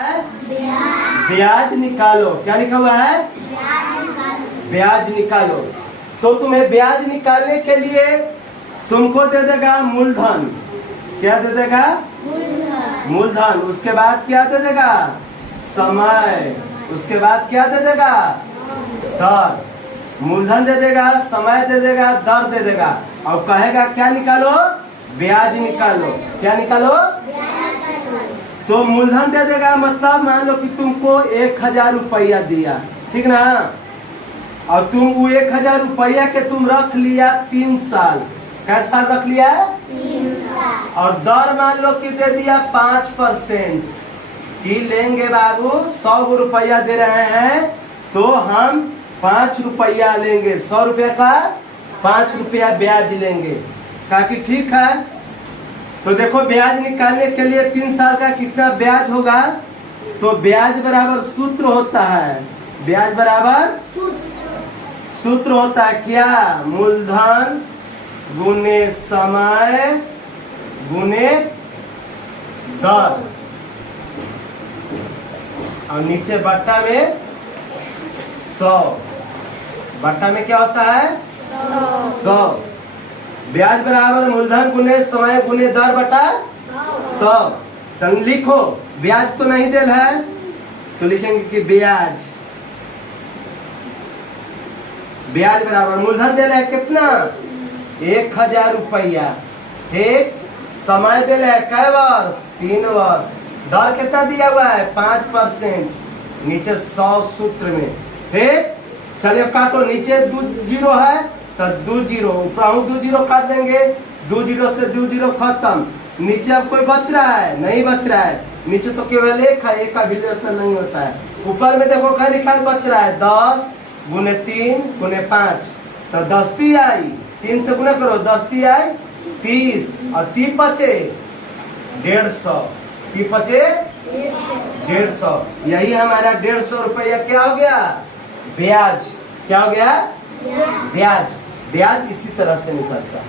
ब्याज निकालो। क्या लिखा हुआ है? ब्याज निकालो। तो तुम्हें ब्याज निकालने के लिए तुमको दे देगा मूलधन। क्या दे देगा? मूलधन। उसके बाद क्या दे देगा? समय। उसके बाद क्या दे देगा? दर। मूलधन दे देगा, समय दे देगा, दर दे देगा और कहेगा क्या निकालो? ब्याज निकालो। क्या निकालो? तो मूलधन दे देगा मतलब मान लो कि तुमको 1000 रुपया दिया, ठीक ना? और तुम वो 1000 रुपया के तुम रख लिया 3 साल। कैसा साल रख लिया? 3 साल। और दर मान लो कि दे दिया 5% कि लेंगे बाबू 100 रुपया दे रहे हैं तो हम 5 रुपया लेंगे। 100 रुपया का 5 रुपया ब्याज लेंगे। कहा कि ठीक है। तो देखो ब्याज निकालने के लिए 3 साल का कितना ब्याज होगा? तो ब्याज बराबर सूत्र होता है। ब्याज बराबर सूत्र होता है क्या? मूलधन गुने समय गुने दर और नीचे बट्टा में 100। बट्टा में क्या होता है? 100। ब्याज बराबर मूलधन गुने समय गुने दर बटा 100। तो लिखो ब्याज तो नहीं दिल है तो लिखेंगे कि ब्याज बराबर मूलधन दिल है कितना? 1000 रुपया। ठीक। समय दिल है कै वर्ष? 3 वर्ष। दर कितना दिया हुआ है? 5%। नीचे 100 सूत्र में। ठीक। चलिए काटो। नीचे 2 जीरो है तो 2 जीरो ऊपर 2 जीरो काट देंगे। 2 जीरो से 2 जीरो खत्म। नीचे अब कोई बच रहा है? नहीं बच रहा है। नीचे तो केवल 1 है, 1 का विलेशन नहीं होता है। ऊपर में देखो क्या लिखा बच रहा है? 10 गुने 3 गुने 5 तो 10 ती आई। 3 से गुना करो 10 ती आई 30 और 30 बचे 150। 30 बचे 150। यही हमारा 150 रुपया क्या हो गया? ब्याज। क्या हो गया? ब्याज। ब्याज इसी तरह से निकलता है।